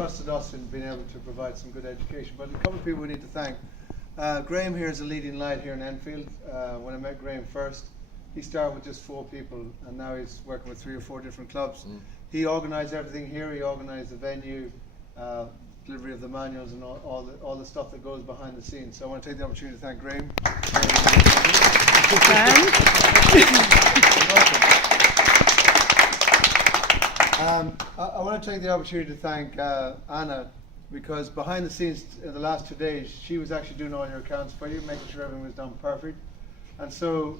trusted us in being able to provide some good education. But a couple of people we need to thank. Graham here is a leading light here in Enfield. When I met Graham first, he started with just 4 people, and now he's working with 3 or 4 different clubs. He organised everything here. He organised the venue, delivery of the manuals, and all the stuff that goes behind the scenes. So I want to take the opportunity to thank Graham. I want to take the opportunity to thank Anna, because behind the scenes in the last 2 days, she was actually doing all your accounts for you, making sure everything was done perfect. And so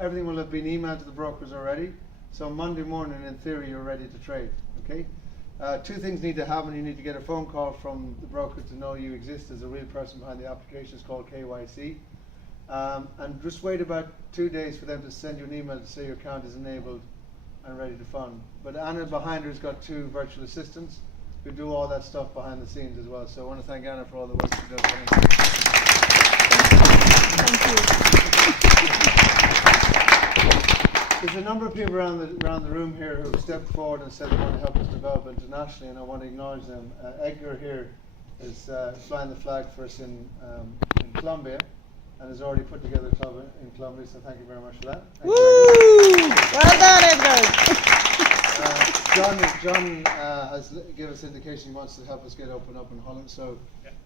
everything will have been emailed to the brokers already. So Monday morning, in theory, you're ready to trade. Okay. 2 things need to happen. You need to get a phone call from the broker to know you exist as a real person behind the application. It's called KYC. And just wait about 2 days for them to send you an email to say your account is enabled and ready to fund. But Anna behind her has got 2 virtual assistants who do all that stuff behind the scenes as well. So I want to thank Anna for all the work she does. Thank you. There's a number of people around the room here who have stepped forward and said they want to help us develop internationally, and I want to acknowledge them. Edgar here is flying the flag for us in Colombia, and has already put together a club in Colombia, so thank you very much for that. Woo! Well done, Edgar. John has given us indication he wants to help us get open up in Holland, so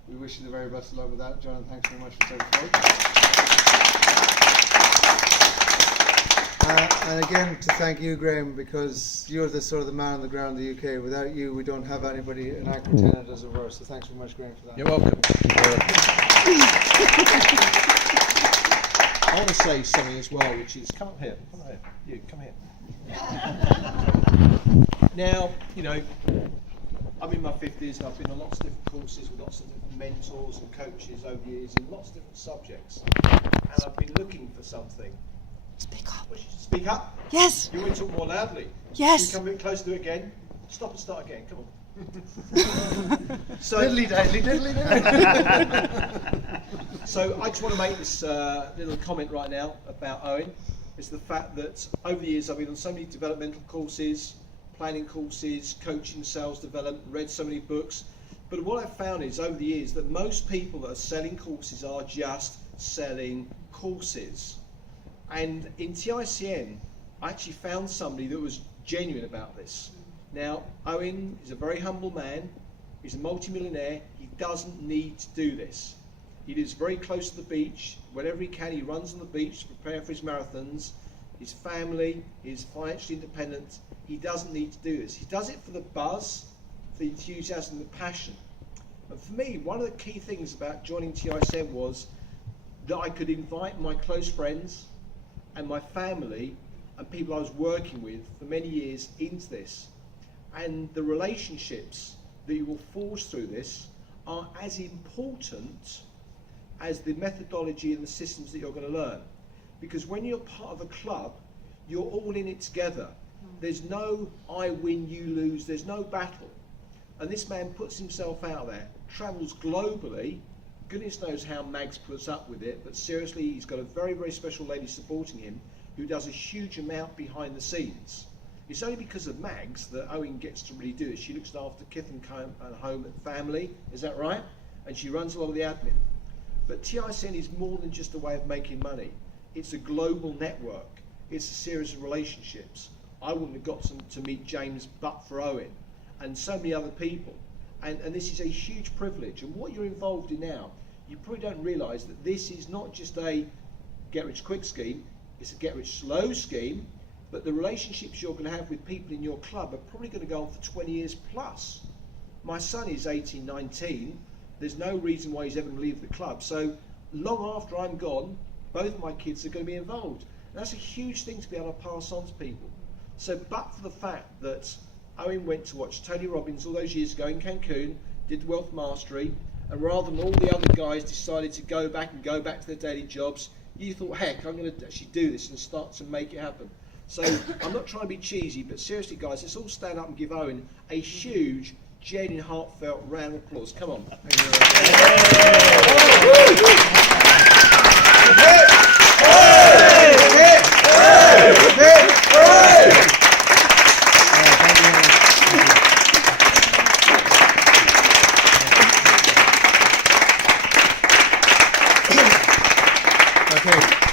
we wish you the very best of luck with that. John, and thanks very much for taking forward. And again, to thank you, Graham, because you're the sort of the man on the ground in the UK. Without you, we don't have anybody, an anchor tenant as it were. So thanks very much, Graham, for that. You're welcome. I want to say something as well, which is, come up here, you, come here. Now, you know, I'm in my 50s and I've been on lots of different courses with lots of different mentors and coaches over the years in lots of different subjects. And I've been looking for something. Speak up. Speak up? Yes. You want to talk more loudly? Yes. Can you come a bit closer to it again? Stop and start again, come on. So, diddly. So I just want to make this little comment right now about Owen. It's the fact that over the years I've been on so many developmental courses, planning courses, coaching, sales development, read so many books. But what I've found is over the years that most people that are selling courses are just selling courses. And in TICN, I actually found somebody that was genuine about this. Now, Owen is a very humble man. He's a multi-millionaire. He doesn't need to do this. He lives very close to the beach. Whenever he can, he runs on the beach to prepare for his marathons. His family is financially independent. He doesn't need to do this. He does it for the buzz, the enthusiasm, the passion. And for me, one of the key things about joining TICN was that I could invite my close friends and my family and people I was working with for many years into this. And the relationships that you will forge through this are as important as the methodology and the systems that you're going to learn. Because when you're part of a club, you're all in it together. There's no I win, you lose, there's no battle. And this man puts himself out there, travels globally. Goodness knows how Mags puts up with it, but seriously, he's got a very, very special lady supporting him who does a huge amount behind the scenes. It's only because of Mags that Owen gets to really do it. She looks after kith and home and family, is that right? And she runs a lot of the admin. But TICN is more than just a way of making money. It's a global network. It's a series of relationships. I wouldn't have got to meet James but for Owen and so many other people. And this is a huge privilege. And what you're involved in now, you probably don't realise that this is not just a get-rich-quick scheme, it's a get-rich-slow scheme, but the relationships you're going to have with people in your club are probably going to go on for 20 years plus. My son is 18, 19. There's no reason why he's ever going to leave the club. So long after I'm gone, both my kids are going to be involved. And that's a huge thing to be able to pass on to people. So, but for the fact that Owen went to watch Tony Robbins all those years ago in Cancun, did Wealth Mastery, and rather than all the other guys decided to go back to their daily jobs, you thought, heck, I'm going to actually do this and start to make it happen. So I'm not trying to be cheesy, but seriously, guys, let's all stand up and give Owen a huge, genuine, heartfelt round of applause. Come on. Okay.